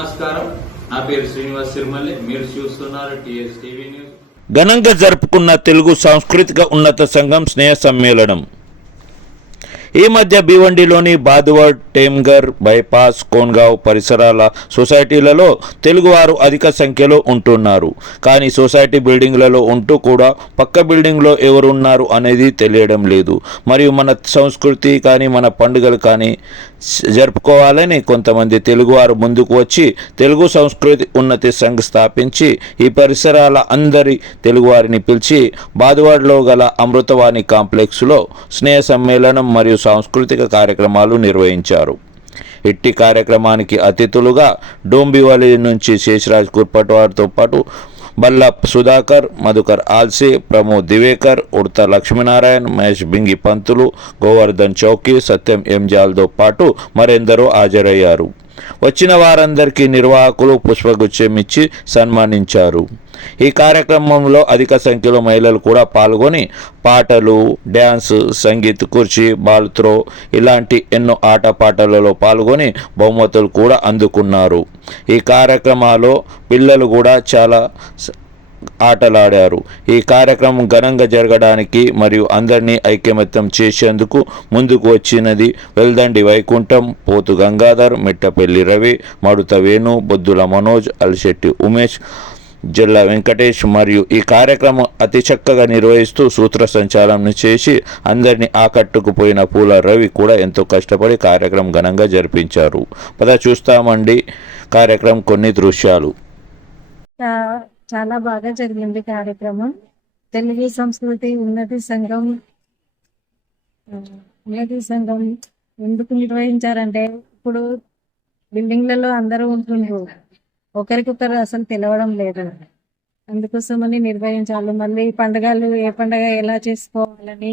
నమస్కారం. నా పేరు శ్రీనివాస్ సిరిమల్లి. మీరు చూస్తున్నారు టీఎస్ టీవీ న్యూస్. ఘనంగా జరుపుకున్న తెలుగు సాంస్కృతిక ఉన్నత సంఘం స్నేహ సమ్మేళనం. ఈ మధ్య భివండిలోని బాదువాడ్ టేమ్గర్ బైపాస్ కోన్గావ్ పరిసరాల సొసైటీలలో తెలుగువారు అధిక సంఖ్యలో ఉంటున్నారు. కానీ సొసైటీ బిల్డింగ్లలో ఉంటూ కూడా పక్క బిల్డింగ్లో ఎవరున్నారు అనేది తెలియడం లేదు. మరియు మన సంస్కృతి కానీ మన పండుగలు కానీ జరుపుకోవాలని కొంతమంది తెలుగువారు ముందుకు వచ్చి తెలుగు సంస్కృతి ఉన్నతి సంఘ్ స్థాపించి ఈ పరిసరాల అందరి తెలుగువారిని పిలిచి బాదువాడలో గల అమృతవాణి కాంప్లెక్స్లో స్నేహ సమ్మేళనం మరియు సాంస్కృతిక కార్యక్రమాలు నిర్వహించారు. ఇట్టి కార్యక్రమానికి అతిథులుగా డోంబివలి నుంచి శేషరాజ్ కుర్పట్వారితో పాటు బల్లప్ సుధాకర్ మధుకర్ ఆల్సే ప్రమోద్ దివేకర్ ఉడత లక్ష్మీనారాయణ మహేష్ బింగి పంతులు గోవర్ధన్ చౌకీ సత్యం ఎంజాల్తో పాటు మరెందరో హాజరయ్యారు. వచ్చిన వారందరికీ నిర్వాహకులు పుష్పగుచ్చం ఇచ్చి సన్మానించారు. ఈ కార్యక్రమంలో అధిక సంఖ్యలో మహిళలు కూడా పాల్గొని పాటలు డ్యాన్స్ సంగీత్ కుర్చీ బాల్ త్రో ఇలాంటి ఎన్నో ఆటపాటలలో పాల్గొని బహుమతులు కూడా అందుకున్నారు. ఈ కార్యక్రమాల్లో పిల్లలు కూడా చాలా ఆటలాడారు. ఈ కార్యక్రమం ఘనంగా జరగడానికి మరియు అందరినీ ఐక్యమత్యం చేసేందుకు ముందుకు వచ్చినది వెల్దండి వైకుంఠం పోతు గంగాధర్ మిట్టపల్లి రవి మడుత వేణు బొద్దుల మనోజ్ అలిశెట్టి ఉమేష్ జిల్లా వెంకటేష్ మరియు ఈ కార్యక్రమం అతి చక్కగా నిర్వహిస్తూ సూత్ర సంచాలనం చేసి అందరినీ ఆకట్టుకుపోయిన పూల రవి కూడా ఎంతో కష్టపడి కార్యక్రమం ఘనంగా జరిపించారు. పద చూస్తామండి కార్యక్రమం కొన్ని దృశ్యాలు. చాలా బాగా జరిగింది కార్యక్రమం. తెలుగు సంస్కృతి ఉన్నతి సంఘం ఉన్నతి సంఘం ఎందుకు నిర్వహించారంటే ఇప్పుడు బిల్డింగ్లలో అందరూ ఉంటుండ్రు. ఒకరికొకరు అసలు తెలవడం లేదు. అందుకోసమని నిర్వహించాలి. మళ్ళీ పండుగలు ఏ పండుగ ఎలా చేసుకోవాలని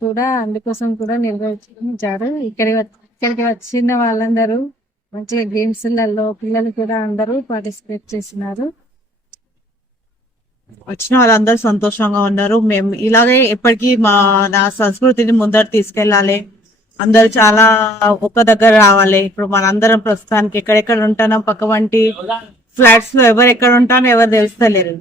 కూడా అందుకోసం కూడా నిర్వహించారు. ఇక్కడి ఇక్కడికి వచ్చిన వాళ్ళందరూ మంచిగా గేమ్స్లలో పిల్లలు కూడా అందరూ పార్టిసిపేట్ చేసినారు. వచ్చిన వాళ్ళందరూ సంతోషంగా ఉన్నారు. మేము ఇలాగే ఎప్పటికీ మా నా సంస్కృతిని ముందర తీసుకెళ్ళాలి. అందరూ చాలా ఒక్క దగ్గర రావాలి. ఇప్పుడు మనందరం ప్రస్తుతానికి ఎక్కడెక్కడ ఉంటానో పక్క వంటి ఫ్లాట్స్లో ఎవరు ఎక్కడ ఉంటానో ఎవరు తెలుస్తలేరు.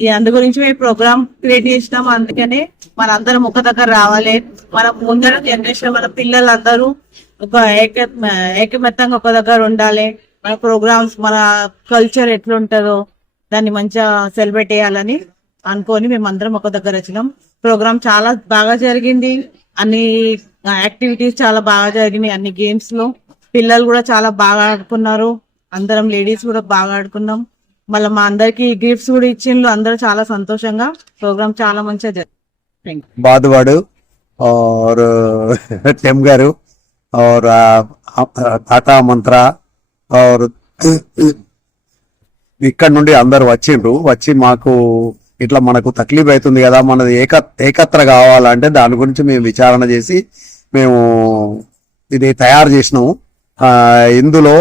ఈ అందు గురించి మేము ప్రోగ్రామ్ క్రియేట్ చేసినాం. అందుకనే మనందరం ఒక దగ్గర రావాలి. మన ముందర జనరేషన్ మన పిల్లలందరూ ఒక ఏక ఏకమత్తంగా ఒక దగ్గర ఉండాలి. మన ప్రోగ్రామ్స్ మన కల్చర్ ఎట్లుంటుందో దాన్ని మంచిగా సెలబ్రేట్ చేయాలని అనుకొని మేము అందరం ఒక దగ్గర వచ్చినాం ప్రోగ్రామ్ చాలా బాగా జరిగింది అన్ని యాక్టివిటీస్ చాలా బాగా జరిగినాయి అన్ని గేమ్స్ లో పిల్లలు కూడా చాలా బాగా ఆడుకున్నారు అందరం లేడీస్ కూడా బాగా ఆడుకున్నాం మళ్ళీ మా అందరికి గిఫ్ట్స్ కూడా ఇచ్చిండ్రు అందరూ చాలా సంతోషంగా ప్రోగ్రామ్ చాలా మంచిగా జరిగింది बादवाड़ और टेमगर और టాటా మంత్ర और ఇక్కడ నుండి అందరు వచ్చిండ్రు. వచ్చి మాకు ఇట్లా మనకు తక్లీఫ్ అవుతుంది కదా మనది ఏక ఏకత్ర కావాలంటే దాని గురించి మేము విచారణ చేసి మేము ఇది తయారు చేసినాము. ఇందులో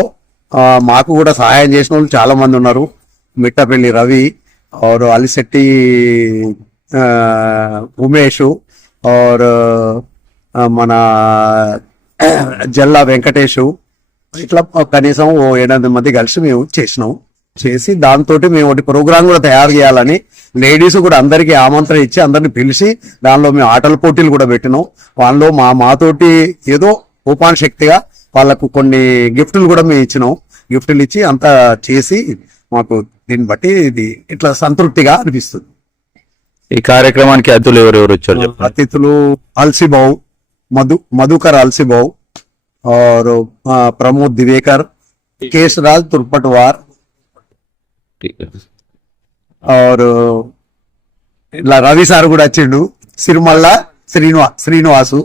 మాకు కూడా సహాయం చేసిన వాళ్ళు చాలా మంది ఉన్నారు. మిట్టపల్లి రవి ఆరు అలిశెట్టి ఉమేష్ ఆర్ మన జల్లా వెంకటేషు ఇట్లా కనీసం ఓ ఏడాది మంది కలిసి మేము చేసినాము. చేసి దాంతో మేము ఒకటి ప్రోగ్రామ్ కూడా తయారు చేయాలని లేడీస్ కూడా అందరికీ ఆమంత్రణ ఇచ్చి అందరిని పిలిచి దానిలో మేము ఆటల పోటీలు కూడా పెట్టినాం. వాళ్ళలో మా మాతోటి ఏదో ఉపాన్ శక్తిగా వాళ్ళకు కొన్ని గిఫ్టులు కూడా మేము ఇచ్చినాం. గిఫ్టులు ఇచ్చి అంతా చేసి మాకు దీన్ని బట్టి ఇది ఇట్లా సంతృప్తిగా అనిపిస్తుంది. ఈ కార్యక్రమానికి అతిథులు ఎవరెవరు వచ్చారు అతిథులు అల్సిబావ్ మధు మధుకర్ అల్సిబావ్ ప్రమోద్ దివేకర్ కేశరాజ్ తుర్పట్వార్ और ఇలా రవి సార్ కూడా వచ్చిండు సిరిమల్ల శ్రీనివా శ్రీనివాసు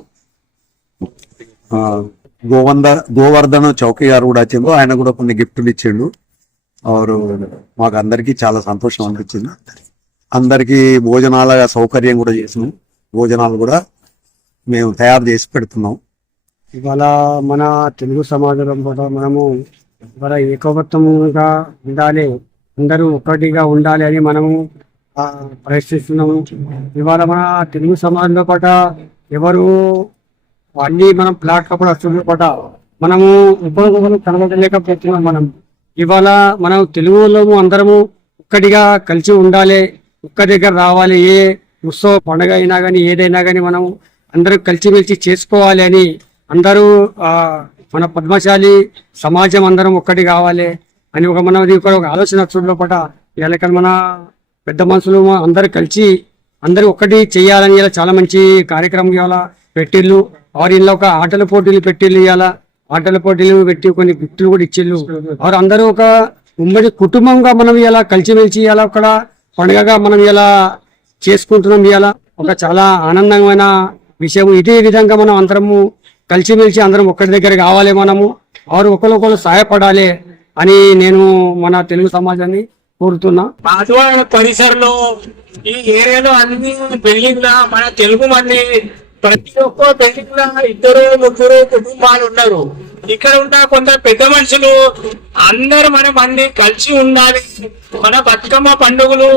గోవంద గోవర్ధన చౌకీ గారు కూడా వచ్చిండు ఆయన కూడా కొన్ని గిఫ్ట్లు ఇచ్చిండు. ఆరు మాకు అందరికీ చాలా సంతోషం అనిపించింది. అందరికీ భోజనాల సౌకర్యం కూడా చేసినాం. భోజనాలు కూడా మేము తయారు చేసి పెడుతున్నాం. ఇవాళ మన తెలుగు సమాజంలో మనము ఇవాళ ఏకవత్వంగా ఉండాలి. అందరూ ఒక్కటిగా ఉండాలి అని మనము ప్రయత్నిస్తున్నాము. ఇవాళ మన తెలుగు సమాజంలో పట ఎవరు అన్ని మనం ప్లాట్ఫామ్ వస్తున్న పట. మనము ఉపయోగం కనబడలేకపోతున్నాం మనం. ఇవాళ మనం తెలుగులో అందరము ఒక్కటిగా కలిసి ఉండాలి. ఒక్క దగ్గర రావాలి. ఏ ఉత్సవ పండుగ అయినా కానీ ఏదైనా కానీ మనం అందరూ కలిసిమెలిసి చేసుకోవాలి అని అందరూ మన పద్మశాలి సమాజం అందరం ఒక్కటి కావాలి. అని ఒక మనది ఇక్కడ ఒక ఆలోచన చూడలోపట ఇలా ఇక్కడ మన పెద్ద మనుషులు అందరు కలిసి అందరూ ఒక్కటి చేయాలని ఇలా చాలా మంచి కార్యక్రమం ఇవాళ పెట్టిళ్ళు. వారి ఇంట్లో ఒక ఆటల పోటీలు పెట్టిళ్ళు ఇవాళ. ఆటల పోటీలు పెట్టి కొన్ని గిఫ్ట్లు కూడా ఇచ్చిళ్ళు. వారు అందరూ ఒక ఉమ్మడి కుటుంబంగా మనం ఇలా కలిసిమెలిసి ఇలా ఒక పండుగగా మనం ఇలా చేసుకుంటున్నాం ఇవాళ. ఒక చాలా ఆనందమైన విషయం. ఇదే విధంగా మనం అందరము కలిసిమెలిసి అందరం ఒక్కటి దగ్గర కావాలి మనము. వారు ఒకరికొకరు సహాయపడాలి. అని నేను మన తెలుగు సమాజాన్ని కోరుతున్నా. పాతవాడ పరిసరలో ఈ ఏరియాలో అన్ని బిల్డింగ్ల మన తెలుగు మంది ప్రతి ఒక్క బిల్డింగ్ ఇద్దరు ముగ్గురు కుటుంబాలు ఉన్నారు. ఇక్కడ ఉన్న కొంత పెద్ద మనుషులు అందరు మన మంది కలిసి ఉండాలి. మన బతుకమ్మ పండుగలు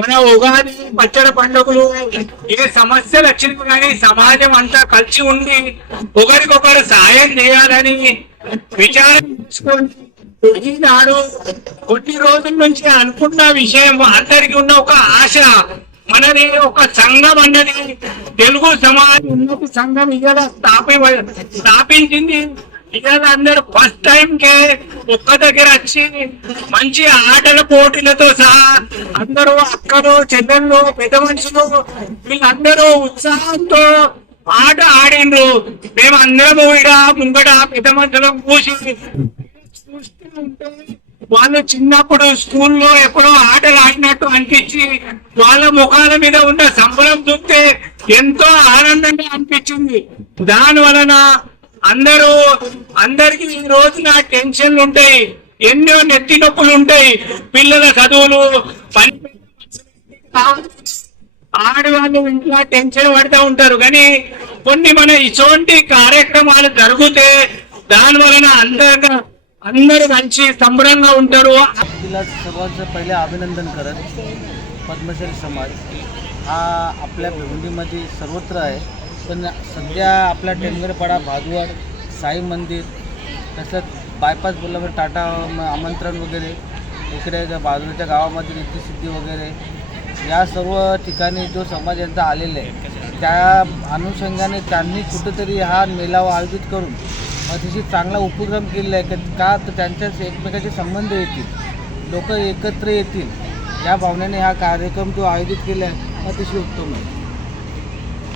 మన ఉగాది పచ్చడి పండుగలు ఏ సమస్యలు వచ్చినప్పుడు కానీ సమాజం అంతా కలిసి ఉండి ఒకరికొకరు సాయం చేయాలని విచారం చేసుకొని ఈనాడు కొన్ని రోజుల నుంచి అనుకున్న విషయం అందరికి ఉన్న ఒక ఆశ. మనది ఒక సంఘం అన్నది. తెలుగు సమాజ ఉన్నతి సంఘం. ఇవాళ స్థాపి స్థాపించింది. ఇవాళ అందరు ఫస్ట్ టైం కే ఒక్క దగ్గర వచ్చి మంచి ఆటల పోటీలతో సహా అందరూ అక్కలు చెల్లెళ్ళు పెద్ద మనుషులు వీళ్ళందరూ ఉత్సాహంతో ఆట ఆడిండ్రు. మేము అందరం ఈడ ముంగట పెద్ద మనుషులు కూసి చూస్తూ వాళ్ళు చిన్నప్పుడు స్కూల్లో ఎప్పుడో ఆటలు ఆడినట్టు అనిపించి వాళ్ళ ముఖాల మీద ఉన్న సంబరం చూస్తే ఎంతో ఆనందంగా అనిపించింది. దాని వలన అందరూ అందరికి ఈ రోజున టెన్షన్లు ఉంటాయి ఎన్నో నెత్తి నొప్పులు ఉంటాయి. పిల్లల చదువులు పని ఆడవాళ్ళు ఇంట్లో టెన్షన్ పడుతూ ఉంటారు. కానీ కొన్ని మన ఇటువంటి కార్యక్రమాలు జరిగితే దాని వలన అందరిగా అందరూ మంచి సంబరంగా ఉంటారు तिला सर्वांचं पहिले अभिनंदन करत पद्मश्री समाज हा आपल्या भिवंडीमध्ये सर्वत्र आहे पण सध्या आपल्या टेंगरपाडा भागवड साई मंदिर तसंच बायपास बोलल्यावर टाटा म- आमंत्रण वगैरे इकडे ग- बाजूच्या गावामध्ये रिद्धिसिद्धी वगैरे या सर्व ठिकाणी जो समाज यांचा आलेला आहे त्या अनुषंगाने त्यांनी कुठेतरी हा मेळावा आयोजित करून अतिशय चांगला उपक्रम केलेला आहे का- तर त्यांच्याच एकमेकाचे संबंध येतील लोक एकत्र येतील. या भावनेने हा कार्यक्रम जो आयोजित केला आहे अतिशय उत्तम आहे.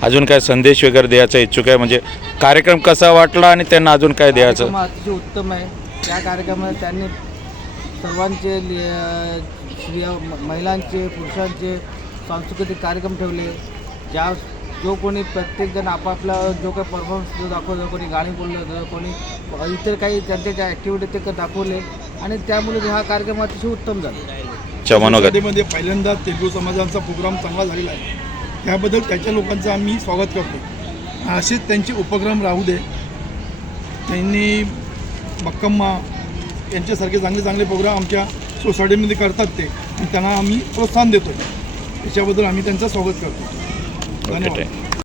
अजून काय संदेश वगैरे द्यायचा इच्छुक आहे? म्हणजे कार्यक्रम कसा वाटला आणि त्यांना अजून काय द्यायचं? अतिशय उत्तम आहे. या कार्यक्रमात त्यांनी सर्वांचे स्त्रिया महिलांचे पुरुषांचे सांस्कृतिक कार्यक्रम ठेवले. ज्या जो कोणी प्रत्येकजण आपापला जो काही परफॉर्मन्स जो दाखवलं कोणी गाणी बोललं तर कोणी इतर काही त्यांच्या ज्या ॲक्टिव्हिटी ते दाखवले आणि त्यामुळे हा कार्यक्रम अतिशय उत्तम झाला. मध्ये पहिल्यांदा तेलुगू समाजाचा प्रोग्राम चांगला झालेला आहे. त्याबद्दल त्याच्या लोकांचं आम्ही स्वागत करतो. असेच त्यांचे उपक्रम राहू दे. त्यांनी बक्कम्मा यांच्यासारखे चांगले चांगले प्रोग्राम आमच्या सोसायटीमध्ये करतात ते. आणि त्यांना आम्ही प्रोत्साहन देतो त्याच्याबद्दल आम्ही त्यांचं स्वागत करतो. ഓക്കെ